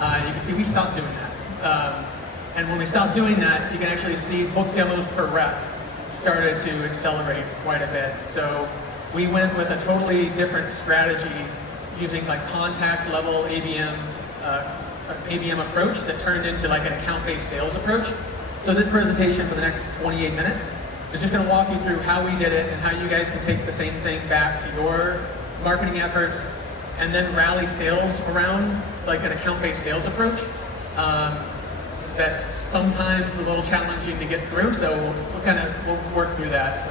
You can see we stopped doing that. And when we stopped doing that, you can actually see book demos per rep started to accelerate quite a bit. So we went with a totally different strategy using like contact level ABM approach that turned into like an account-based sales approach. So this presentation for the next 28 minutes is just going to walk you through how we did it and how you guys can take the same thing back to your marketing efforts and then rally sales around like an account-based sales approach. That's sometimes a little challenging to get through, so we'll work through that. So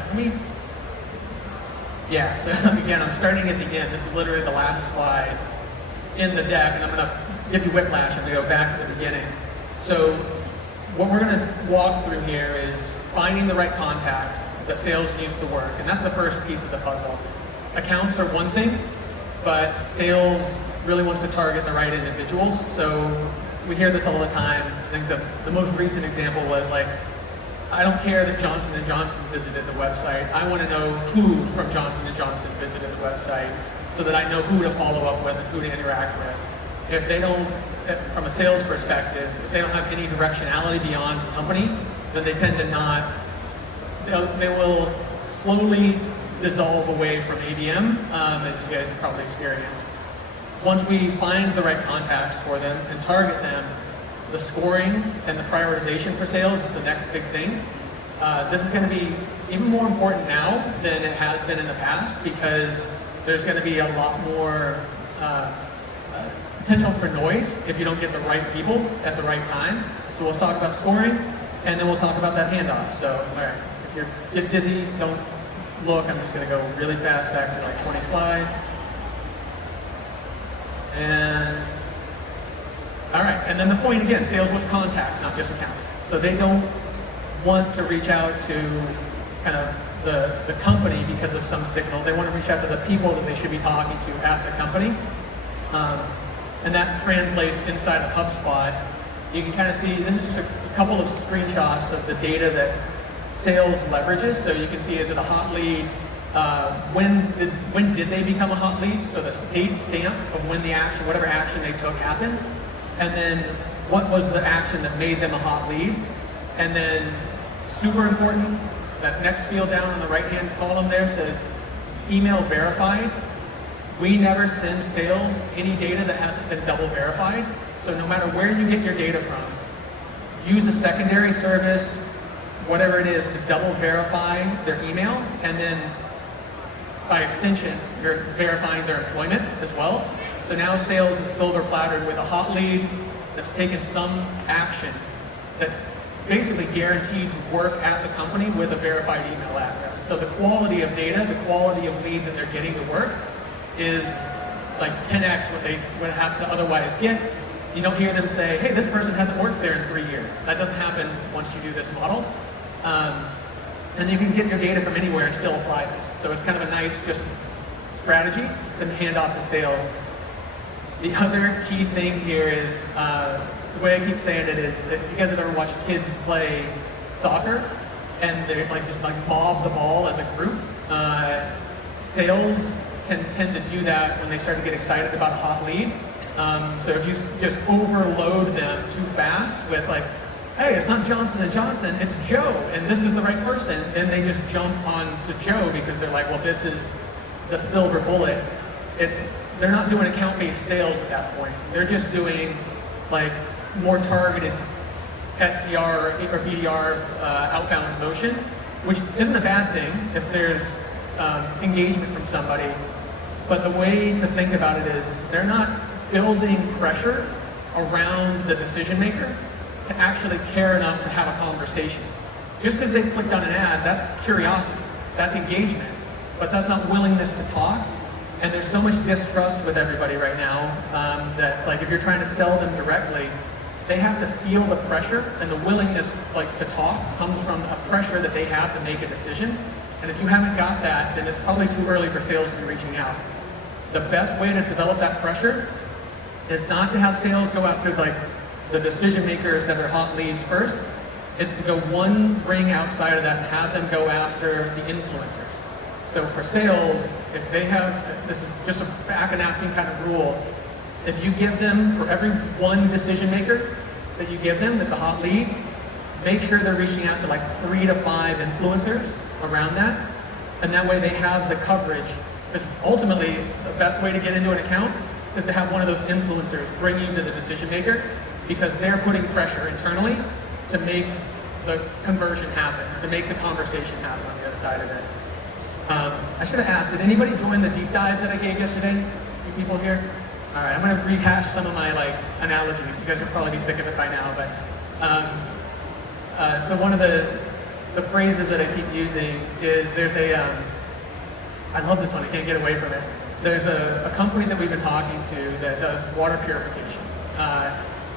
so again, I'm starting at the end. This is literally the last slide in the deck, and I'm going to give you whiplash and we go back to the beginning. So what we're going to walk through here is finding the right contacts that sales needs to work, and that's the first piece of the puzzle. Accounts are one thing, but sales really wants to target the right individuals. So we hear this all the time. I think the most recent example was like, I don't care that Johnson & Johnson visited the website. I want to know who from Johnson & Johnson visited the website so that I know who to follow up with and who to interact with. If they don't, from a sales perspective, if they don't have any directionality beyond company, then they tend to not, they will slowly dissolve away from ABM, as you guys have probably experienced. Once we find the right contacts for them and target them, the scoring and the prioritization for sales is the next big thing. This is going to be even more important now than it has been in the past because there's going to be a lot more potential for noise if you don't get the right people at the right time. So we'll talk about scoring and then we'll talk about that handoff. So, all right, if you get dizzy, don't look. I'm just going to go really fast back to like 20 slides. And all right, and then the point again, sales wants contacts, not just accounts. So they don't want to reach out to kind of the company because of some signal. They want to reach out to the people that they should be talking to at the company. And that translates inside of HubSpot. You can kind of see, this is just a couple of screenshots of the data that sales leverages. So you can see, is it a hot lead? When did they become a hot lead? So the date stamp of when the action, whatever action they took happened. And then what was the action that made them a hot lead? And then super important, that next field down on the right-hand column there says email verified. We never send sales any data that hasn't been double verified. So no matter where you get your data from, use a secondary service, whatever it is, to double verify their email, and then by extension, you're verifying their employment as well. So now sales is silver platered with a hot lead that's taken some action that's basically guaranteed to work at the company with a verified email address. So the quality of data, the quality of lead that they're getting to work is like 10x what they would have to otherwise get. You don't hear them say, hey, this person hasn't worked there in 3 years. That doesn't happen once you do this model. And you can get your data from anywhere and still apply this. So it's kind of a nice just strategy to hand off to sales. The other key thing here is, the way I keep saying it is, if you guys have ever watched kids play soccer and they just mob the ball as a group, sales can tend to do that when they start to get excited about a hot lead. So if you just overload them too fast with like, hey, it's not Johnson & Johnson, it's Joe, and this is the right person, then they just jump on to Joe because they're like, well, this is the silver bullet. They're not doing account-based sales at that point. They're just doing like more targeted SDR or BDR outbound motion, which isn't a bad thing if there's engagement from somebody. But the way to think about it is they're not building pressure around the decision maker to actually care enough to have a conversation. Just because they clicked on an ad, that's curiosity, that's engagement, but that's not willingness to talk. And there's so much distrust with everybody right now that like if you're trying to sell them directly, they have to feel the pressure, and the willingness to talk comes from a pressure that they have to make a decision. And if you haven't got that, then it's probably too early for sales to be reaching out. The best way to develop that pressure is not to have sales go after the decision makers that are hot leads first. It's to go one ring outside of that and have them go after the influencers. So for sales, if they have, this is just a back of napkin kind of rule, if you give them, for every one decision maker that you give them that's a hot lead, make sure they're reaching out to like 3 to 5 influencers around that. And that way they have the coverage. Because ultimately, the best way to get into an account is to have one of those influencers bring you to the decision maker, because they're putting pressure internally to make the conversion happen, to make the conversation happen on the other side of it. I should have asked, did anybody join the deep dive that I gave yesterday? A few people here? All right, I'm going to rehash some of my analogies. You guys will probably be sick of it by now, but so one of the phrases that I keep using is there's I love this one, I can't get away from it. There's a company that we've been talking to that does water purification.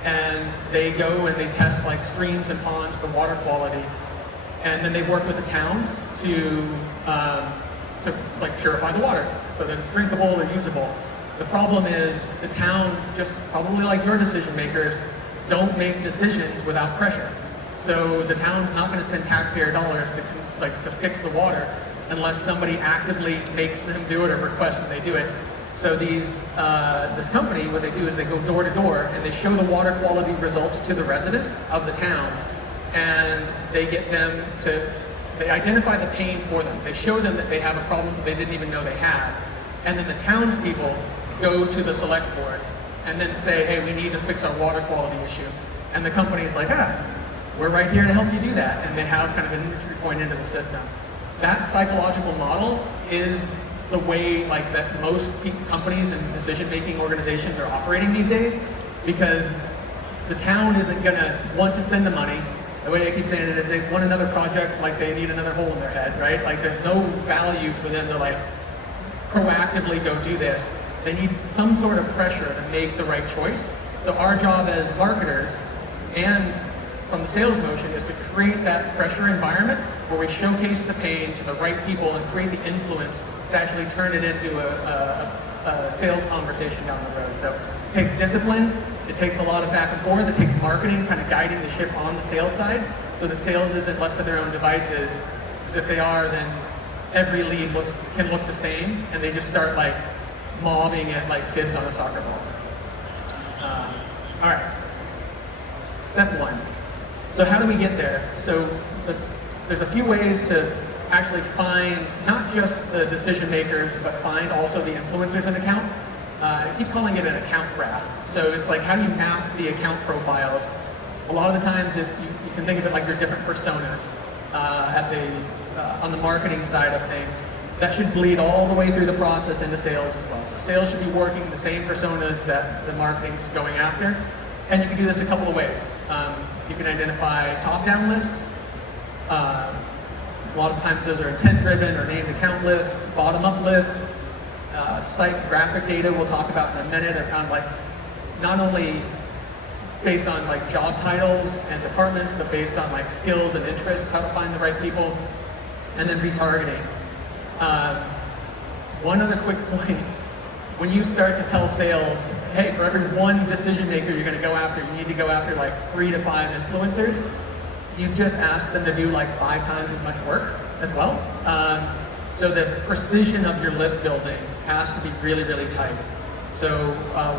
And they go and they test streams and ponds for water quality. And then they work with the towns to purify the water so that it's drinkable or usable. The problem is the towns, just probably like your decision makers, don't make decisions without pressure. So the town's not going to spend taxpayer dollars to fix the water unless somebody actively makes them do it or requests that they do it. So this company, what they do is they go door to door and they show the water quality results to the residents of the town, and they get them they identify the pain for them. They show them that they have a problem that they didn't even know they had. And then the townspeople go to the select board and then say, hey, we need to fix our water quality issue. And the company's like, we're right here to help you do that. And they have kind of an entry point into the system. That psychological model is the way that most companies and decision-making organizations are operating these days, because the town isn't gonna want to spend the money. The way I keep saying it is they want another project like they need another hole in their head, right? There's no value for them to proactively go do this. They need some sort of pressure to make the right choice. So our job as marketers and from the sales motion is to create that pressure environment where we showcase the pain to the right people and create the influence to actually turn it into a sales conversation down the road. So it takes discipline, it takes a lot of back and forth, it takes marketing kind of guiding the ship on the sales side so that sales isn't left to their own devices. Because if they are, then every lead can look the same and they just start mobbing at kids on a soccer ball. All right, step 1. So how do we get there? So there's a few ways to actually find not just the decision makers, but find also the influencers in an account. I keep calling it an account graph. So it's how do you map the account profiles? A lot of the times you can think of it like your different personas on the marketing side of things. That should bleed all the way through the process into sales as well. So sales should be working the same personas that the marketing's going after. And you can do this a couple of ways. You can identify top-down lists. A lot of times those are intent-driven or named account lists, bottom-up lists. Site graphic data we'll talk about in a minute are kind of not only based on job titles and departments, but based on skills and interests, how to find the right people, and then retargeting. One other quick point. When you start to tell sales, hey, for every one decision maker you're going to go after, you need to go after 3 to 5 influencers, you've just asked them to do 5 times as much work as well. So the precision of your list building has to be really, really tight. So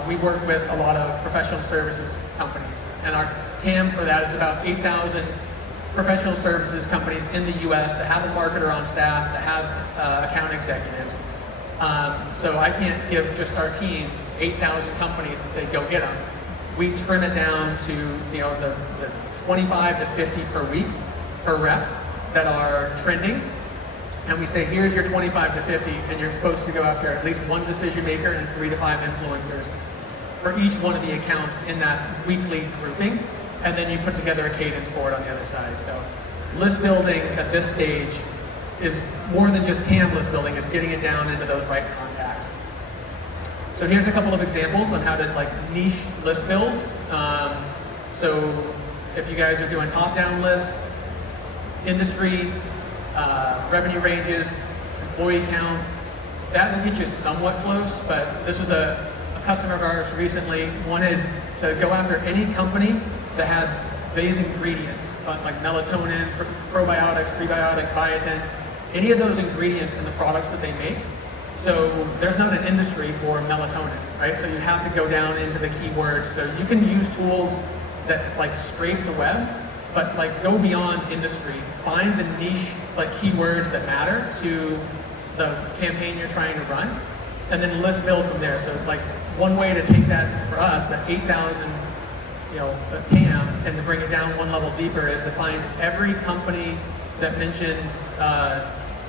we work with a lot of professional services companies, and our TAM for that is about 8,000 professional services companies in the US that have a marketer on staff, that have account executives. So I can't give just our team 8,000 companies and say, go get them. We trim it down to the 25 to 50 per week, per rep, that are trending. And we say, here's your 25 to 50, and you're supposed to go after at least one decision maker and 3 to 5 influencers for each one of the accounts in that weekly grouping. And then you put together a cadence for it on the other side. So list building at this stage is more than just TAM list building, it's getting it down into those right contacts. So here's a couple of examples on how to niche list build. So if you guys are doing top-down lists, industry, revenue ranges, employee count, that will get you somewhat close, but this was a customer of ours recently wanted to go after any company that had these ingredients, like melatonin, probiotics, prebiotics, biotin, any of those ingredients in the products that they make, So there's not an industry for melatonin, right? So you have to go down into the keywords. So you can use tools that like scrape the web, but like go beyond industry. Find the niche like keywords that matter to the campaign you're trying to run, and then list build from there. So like one way to take that for us, that 8,000 TAM, and to bring it down one level deeper is to find every company that mentions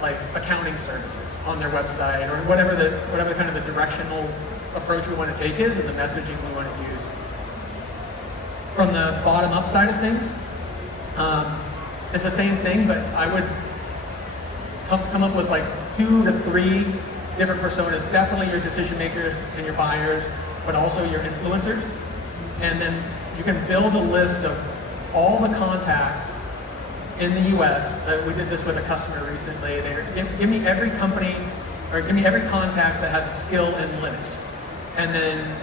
like accounting services on their website, or whatever kind of the directional approach we want to take is, and the messaging we want to use. From the bottom up side of things, it's the same thing, but I would come up with like 2 to 3 different personas. Definitely your decision makers and your buyers, but also your influencers. And then you can build a list of all the contacts in the US. We did this with a customer recently. Give me every company, or give me every contact that has a skill in Linux. And then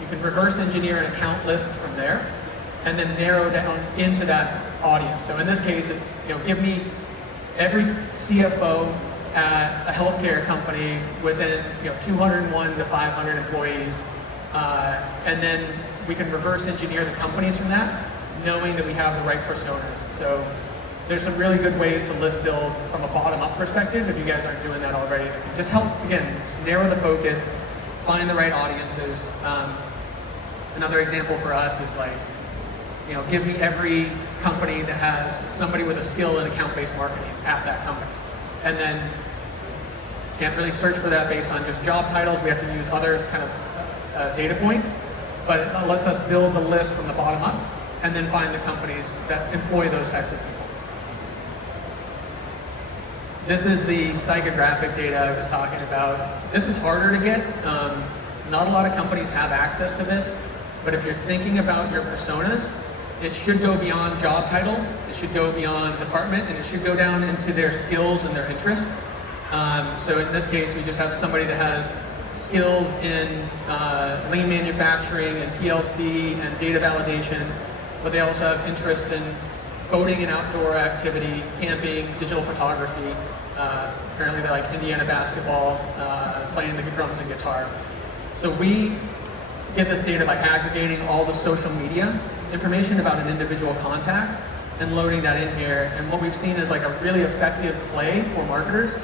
you can reverse engineer an account list from there, and then narrow down into that audience. So in this case, it's, give me every CFO at a healthcare company within 201 to 500 employees, and then we can reverse engineer the companies from that, knowing that we have the right personas. So there's some really good ways to list build from a bottom-up perspective if you guys aren't doing that already. Just help, again, just narrow the focus, find the right audiences. Another example for us is like, give me every company that has somebody with a skill in account-based marketing at that company. And then can't really search for that based on just job titles. We have to use other kind of data points, but it lets us build the list from the bottom up and then find the companies that employ those types of people. This is the psychographic data I was talking about. This is harder to get. Not a lot of companies have access to this, but if you're thinking about your personas, it should go beyond job title, it should go beyond department, and it should go down into their skills and their interests. So in this case, we just have somebody that has skills in lean manufacturing and PLC and data validation, but they also have interest in boating and outdoor activity, camping, digital photography. Apparently they like Indiana basketball, playing the drums and guitar. So we get this data by aggregating all the social media information about an individual contact and loading that in here. And what we've seen is like a really effective play for marketers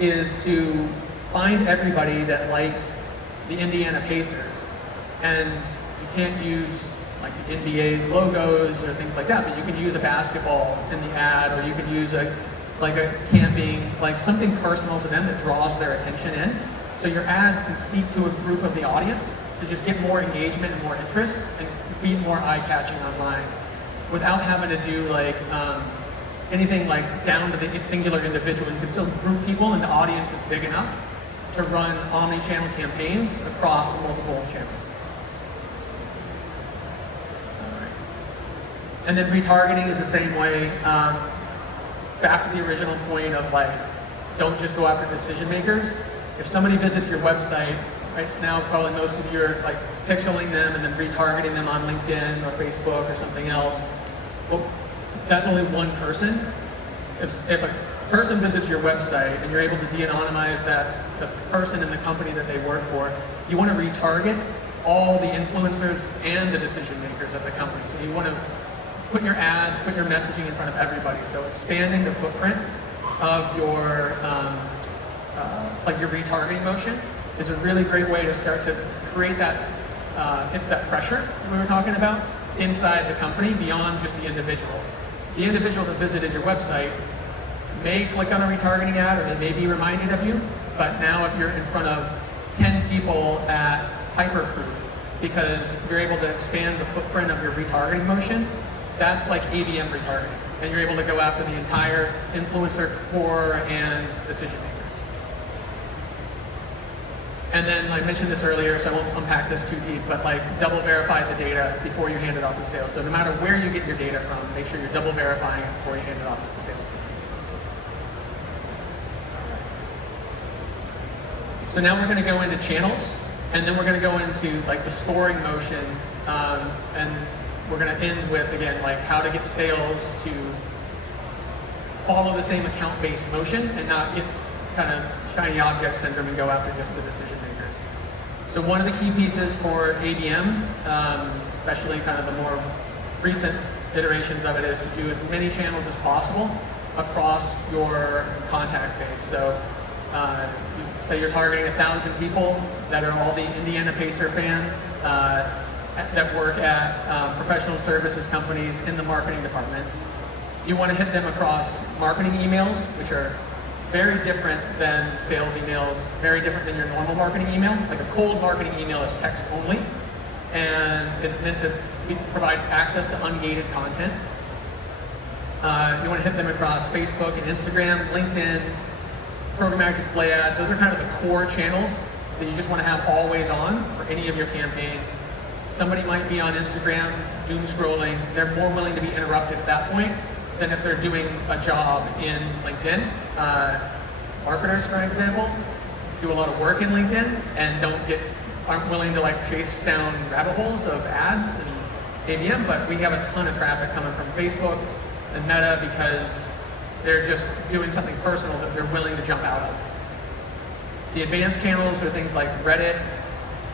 is to find everybody that likes the Indiana Pacers. And you can't use like the NBA's logos or things like that, but you can use a basketball in the ad, or you can use a camping, like something personal to them that draws their attention in. So your ads can speak to a group of the audience to just get more engagement and more interest and be more eye-catching online without having to do like anything like down to the singular individual. You can still group people, and the audience is big enough to run omni-channel campaigns across multiple channels. And then retargeting is the same way. Back to the original point of like, don't just go after decision makers. If somebody visits your website, right now probably most of you are like pixeling them and then retargeting them on LinkedIn or Facebook or something else. Well, that's only one person. If a person visits your website and you're able to de-anonymize the person and the company that they work for, you want to retarget all the influencers and the decision makers at the company. So you want to put your ads, put your messaging in front of everybody. So expanding the footprint of your your retargeting motion is a really great way to start to create that pressure that we were talking about inside the company beyond just the individual. The individual that visited your website may click on a retargeting ad, or they may be reminded of you, but now if you're in front of 10 people at Hyperproof because you're able to expand the footprint of your retargeting motion, that's like ABM retargeting, and you're able to go after the entire influencer core and decision makers. And then I mentioned this earlier, so I won't unpack this too deep, but like double verify the data before you hand it off to sales. So no matter where you get your data from, make sure you're double verifying it before you hand it off to the sales team. So now we're going to go into channels, and then we're going to go into like the scoring motion, and we're going to end with, again, like how to get sales to follow the same account-based motion and not get kind of shiny object syndrome and go after just the decision makers. So one of the key pieces for ABM, especially kind of the more recent iterations of it, is to do as many channels as possible across your contact base. So say you're targeting 1,000 people that are all the Indiana Pacer fans that work at professional services companies in the marketing departments. You want to hit them across marketing emails, which are very different than sales emails, very different than your normal marketing email. Like a cold marketing email is text only, and it's meant to provide access to ungated content. You want to hit them across Facebook and Instagram, LinkedIn, programmatic display ads. Those are kind of the core channels that you just want to have always on for any of your campaigns. Somebody might be on Instagram, doom scrolling. They're more willing to be interrupted at that point than if they're doing a job in LinkedIn. Marketers, for example, do a lot of work in LinkedIn and aren't willing to like chase down rabbit holes of ads and ABM, but we have a ton of traffic coming from Facebook and Meta because they're just doing something personal that they're willing to jump out of. The advanced channels are things like Reddit.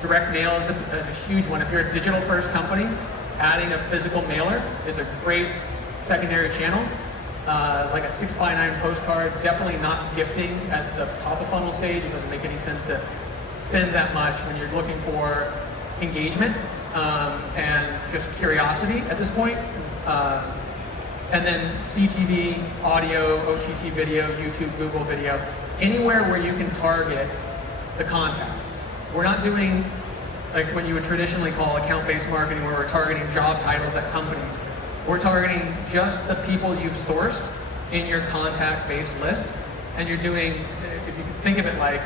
Direct mail is a huge one. If you're a digital first company, adding a physical mailer is a great secondary channel. Like a 6x9 postcard, definitely not gifting at the top of funnel stage. It doesn't make any sense to spend that much when you're looking for engagement and just curiosity at this point. And then CTV, audio, OTT video, YouTube, Google video, anywhere where you can target the contact. We're not doing like what you would traditionally call account-based marketing where we're targeting job titles at companies. We're targeting just the people you've sourced in your contact-based list. And you're doing, if you can think of it like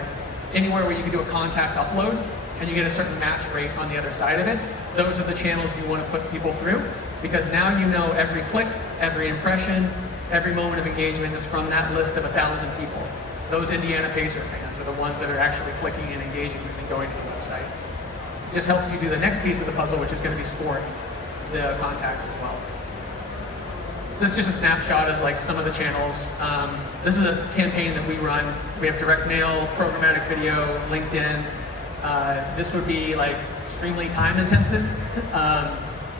anywhere where you can do a contact upload and you get a certain match rate on the other side of it, those are the channels you want to put people through, because now you know every click, every impression, every moment of engagement is from that list of 1,000 people. Those Indiana Pacer fans are the ones that are actually clicking and engaging and going to the website. It just helps you do the next piece of the puzzle, which is going to be scoring the contacts as well. This is just a snapshot of like some of the channels. This is a campaign that we run. We have direct mail, programmatic video, LinkedIn. This would be like extremely time intensive.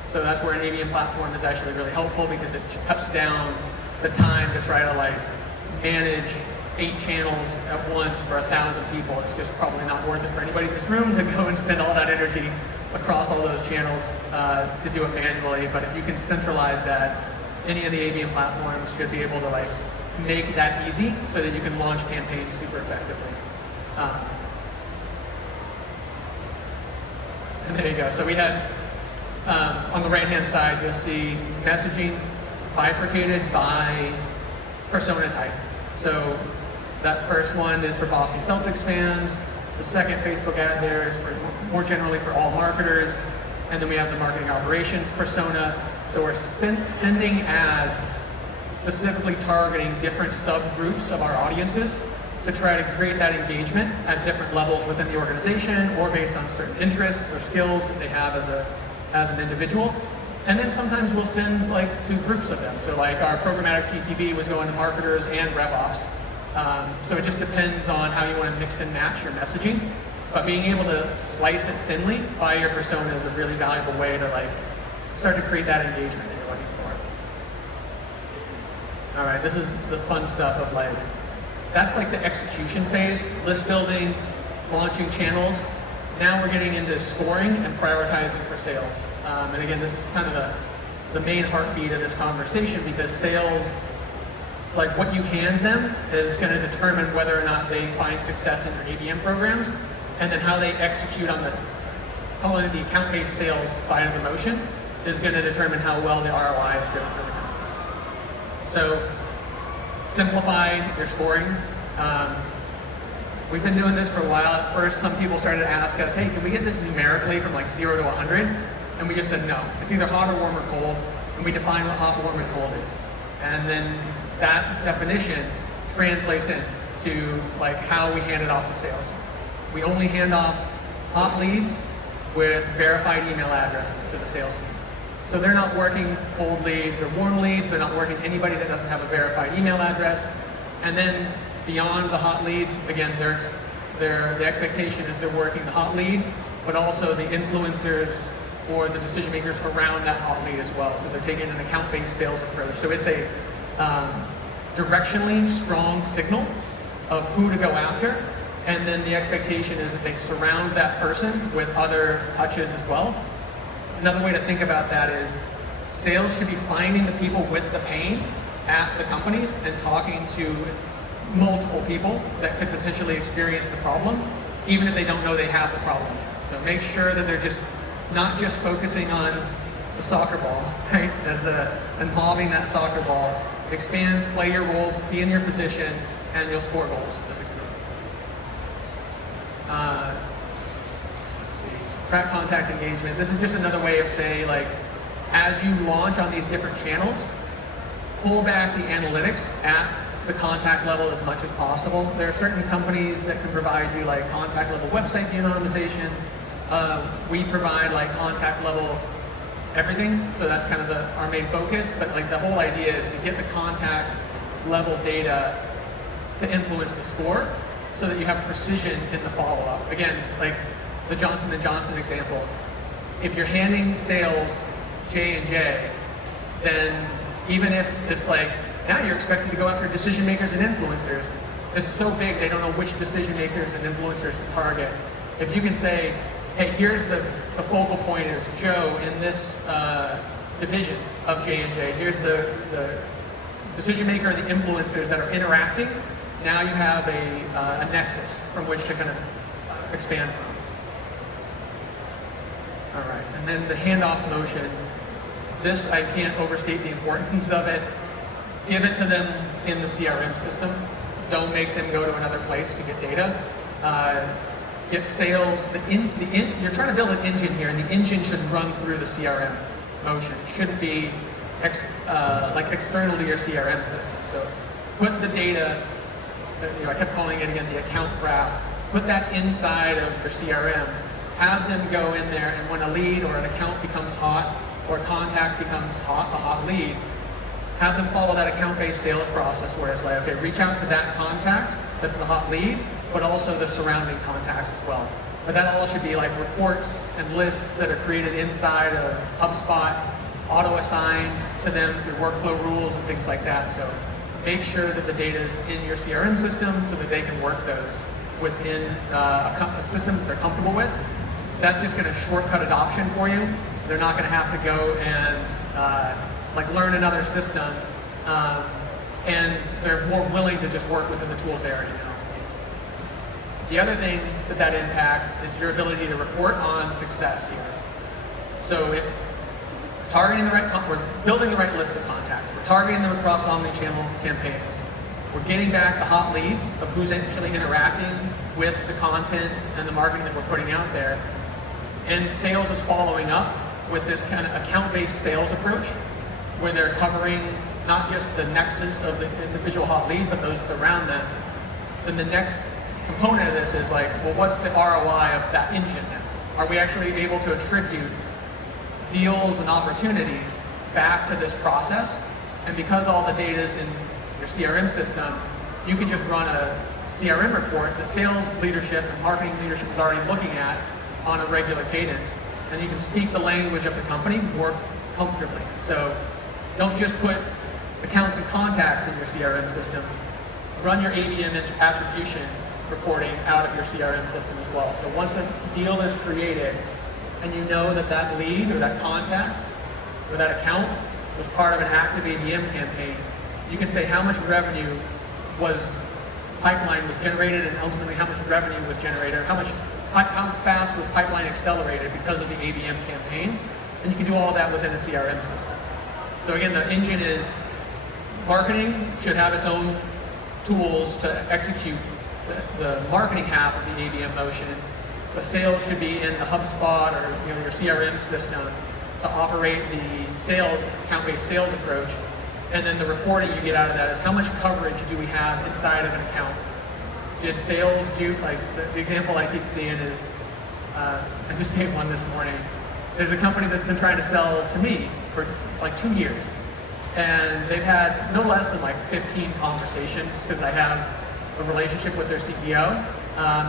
So that's where an ABM platform is actually really helpful because it cuts down the time to try to like manage 8 channels at once for 1,000 people. It's just probably not worth it for anybody in this room to go and spend all that energy across all those channels to do it manually. But if you can centralize that, any of the ABM platforms should be able to like make that easy so that you can launch campaigns super effectively. And there you go. So we had, on the right-hand side, you'll see messaging bifurcated by persona type. So that first one is for Boston Celtics fans. The second Facebook ad there is for more generally for all marketers. And then we have the marketing operations persona. So we're sending ads specifically targeting different subgroups of our audiences to try to create that engagement at different levels within the organization or based on certain interests or skills that they have as an individual. And then sometimes we'll send like 2 groups of them. So like our programmatic CTV was going to marketers and RevOps. So it just depends on how you want to mix and match your messaging. But being able to slice it thinly by your persona is a really valuable way to like start to create that engagement that you're looking for. All right, this is the fun stuff of like, that's like the execution phase, list building, launching channels. Now we're getting into scoring and prioritizing for sales. And again, this is kind of the main heartbeat of this conversation because sales, like what you hand them is going to determine whether or not they find success in your ABM programs, and then how they execute on calling it the account-based sales side of the motion is going to determine how well the ROI is driven for the company. So simplify your scoring. We've been doing this for a while. At first, some people started to ask us, hey, can we get this numerically from like 0 to 100? And we just said no. It's either hot or warm or cold, and we define what hot, warm, and cold is. And then that definition translates into like how we hand it off to sales. We only hand off hot leads with verified email addresses to the sales team. So they're not working cold leads or warm leads. They're not working anybody that doesn't have a verified email address. And then beyond the hot leads, again, the expectation is they're working the hot lead, but also the influencers or the decision makers around that hot lead as well. So they're taking an account-based sales approach. So it's a directionally strong signal of who to go after, and then the expectation is that they surround that person with other touches as well. Another way to think about that is sales should be finding the people with the pain at the companies and talking to multiple people that could potentially experience the problem, even if they don't know they have the problem yet. So make sure that they're just not just focusing on the soccer ball, right? And mobbing that soccer ball. Expand, play your role, be in your position, and you'll score goals as a group. Let's see, so track contact engagement. This is just another way of saying, like, as you launch on these different channels, pull back the analytics at the contact level as much as possible. There are certain companies that can provide you like contact level website de-anonymization. We provide like contact level everything, so that's kind of our main focus, but like the whole idea is to get the contact level data to influence the score so that you have precision in the follow-up. Again, like the Johnson & Johnson example, if you're handing sales J&J, then even if it's like, now you're expected to go after decision makers and influencers, it's so big they don't know which decision makers and influencers to target. If you can say, hey, here's the focal point is Joe in this division of J&J. Here's the decision maker and the influencers that are interacting. Now you have a nexus from which to kind of expand from. All right, and then the handoff motion. This, I can't overstate the importance of it. Give it to them in the CRM system. Don't make them go to another place to get data. Get sales, you're trying to build an engine here, and the engine should run through the CRM motion. It shouldn't be like external to your CRM system. So put the data, I kept calling it again the account graph, put that inside of your CRM, have them go in there, and when a lead or an account becomes hot, or a contact becomes hot, a hot lead, have them follow that account-based sales process where it's like, okay, reach out to that contact, that's the hot lead, but also the surrounding contacts as well. But that all should be like reports and lists that are created inside of HubSpot, auto-assigned to them through workflow rules and things like that. So make sure that the data is in your CRM system so that they can work those within a system that they're comfortable with. That's just going to shortcut adoption for you. They're not going to have to go and like learn another system, and they're more willing to just work within the tools they already know. The other thing that impacts is your ability to report on success here. So if targeting the right, we're building the right list of contacts, we're targeting them across omni-channel campaigns, we're getting back the hot leads of who's actually interacting with the content and the marketing that we're putting out there, and sales is following up with this kind of account-based sales approach where they're covering not just the nexus of the individual hot lead, but those around them. Then the next component of this is like, well, what's the ROI of that engine now? Are we actually able to attribute deals and opportunities back to this process? And because all the data is in your CRM system, you can just run a CRM report that sales leadership and marketing leadership is already looking at on a regular cadence, and you can speak the language of the company more comfortably. So don't just put accounts and contacts in your CRM system. Run your ABM attribution reporting out of your CRM system as well. So once a deal is created and you know that that lead or that contact or that account was part of an active ABM campaign, you can say how much revenue pipeline was generated, and ultimately how much revenue was generated, how fast was pipeline accelerated because of the ABM campaigns, and you can do all that within a CRM system. So again, the engine is marketing should have its own tools to execute the marketing half of the ABM motion, but sales should be in the HubSpot or your CRM system to operate the sales, account-based sales approach. And then the reporting you get out of that is how much coverage do we have inside of an account? Did sales do, like the example I keep seeing is, I just gave one this morning. There's a company that's been trying to sell to me for like 2 years. And they've had no less than like 15 conversations because I have a relationship with their CEO.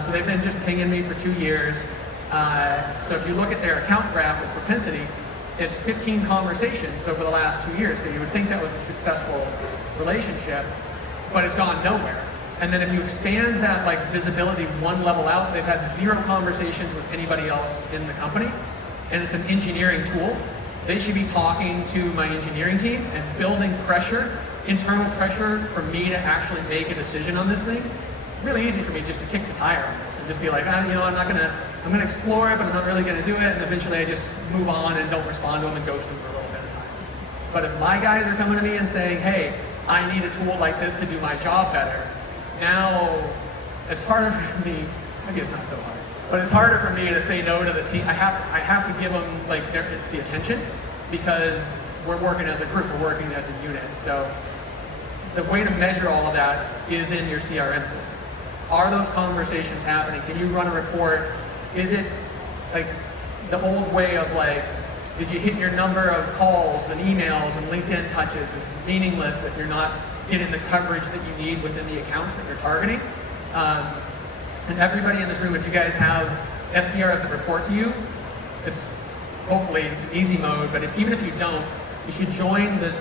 So they've been just pinging me for 2 years. So if you look at their account graph with propensity, it's 15 conversations over the last 2 years. So you would think that was a successful relationship, but it's gone nowhere. And then if you expand that like visibility one level out, they've had 0 conversations with anybody else in the company, and it's an engineering tool. They should be talking to my engineering team and building pressure, internal pressure for me to actually make a decision on this thing. It's really easy for me just to kick the tire on this and just be like, I'm gonna explore it, but I'm not really gonna do it, and eventually I just move on and don't respond to them and ghost them for a little bit of time. But if my guys are coming to me and saying, hey, I need a tool like this to do my job better, now it's harder for me, maybe it's not so hard, but it's harder for me to say no to the team. I have to give them like the attention, because we're working as a group, we're working as a unit. So the way to measure all of that is in your CRM system. Are those conversations happening? Can you run a report? Is it like the old way of like, did you hit your number of calls and emails and LinkedIn touches is meaningless if you're not getting the coverage that you need within the accounts that you're targeting? And everybody in this room, if you guys have SDRs that report to you, it's hopefully easy mode, but even if you don't, you should join the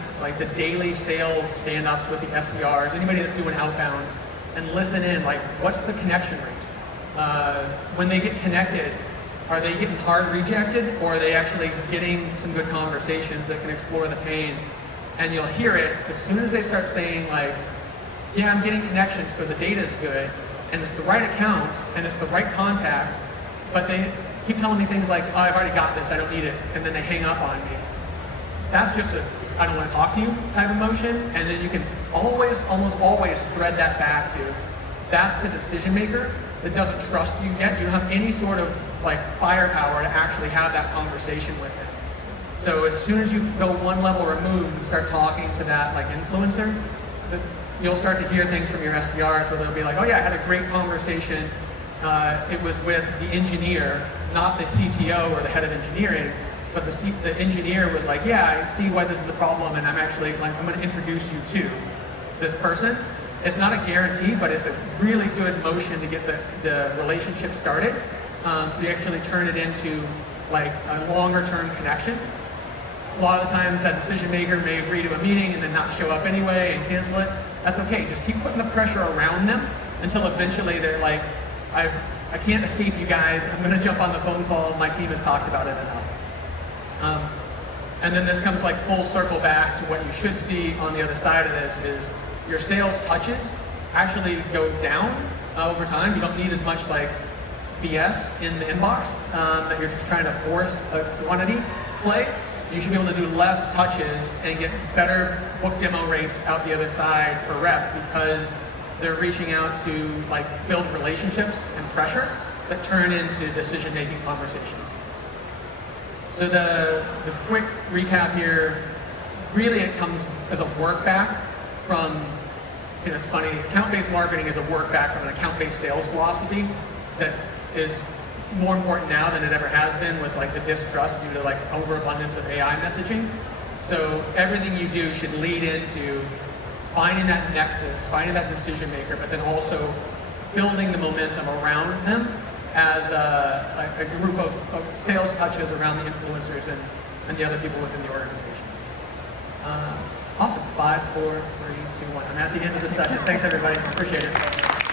daily sales stand-ups with the SDRs, anybody that's doing outbound, and listen in, like what's the connection rate? When they get connected, are they getting hard rejected, or are they actually getting some good conversations that can explore the pain? And you'll hear it as soon as they start saying like, yeah, I'm getting connections, so the data's good, and it's the right accounts, and it's the right contacts, but they keep telling me things like, oh, I've already got this, I don't need it, and then they hang up on me. That's just a, I don't want to talk to you type of motion, and then you can almost always thread that back to, that's the decision maker that doesn't trust you yet. You don't have any sort of like firepower to actually have that conversation with them. So as soon as you go one level removed and start talking to that like influencer, you'll start to hear things from your SDRs where they'll be like, oh yeah, I had a great conversation. It was with the engineer, not the CTO or the head of engineering, but the engineer was like, yeah, I see why this is a problem, and I'm actually like, I'm going to introduce you to this person. It's not a guarantee, but it's a really good motion to get the relationship started. So you actually turn it into like a longer term connection. A lot of the times that decision maker may agree to a meeting and then not show up anyway and cancel it. That's okay, just keep putting the pressure around them until eventually they're like, I can't escape you guys, I'm gonna jump on the phone call, my team has talked about it enough. And then this comes like full circle back to what you should see on the other side of this is your sales touches actually go down over time. You don't need as much like BS in the inbox that you're just trying to force a quantity play. You should be able to do less touches and get better book demo rates out the other side per rep, because they're reaching out to like build relationships and pressure that turn into decision-making conversations. So the quick recap here, really it comes as a work back from, it's funny, account-based marketing is a work back from an account-based sales philosophy that is more important now than it ever has been with like the distrust due to like overabundance of AI messaging. So everything you do should lead into finding that nexus, finding that decision maker, but then also building the momentum around them as a group of sales touches around the influencers and the other people within the organization. Awesome. 5, 4, 3, 2, 1. I'm at the end of the session. Thanks everybody. Appreciate it.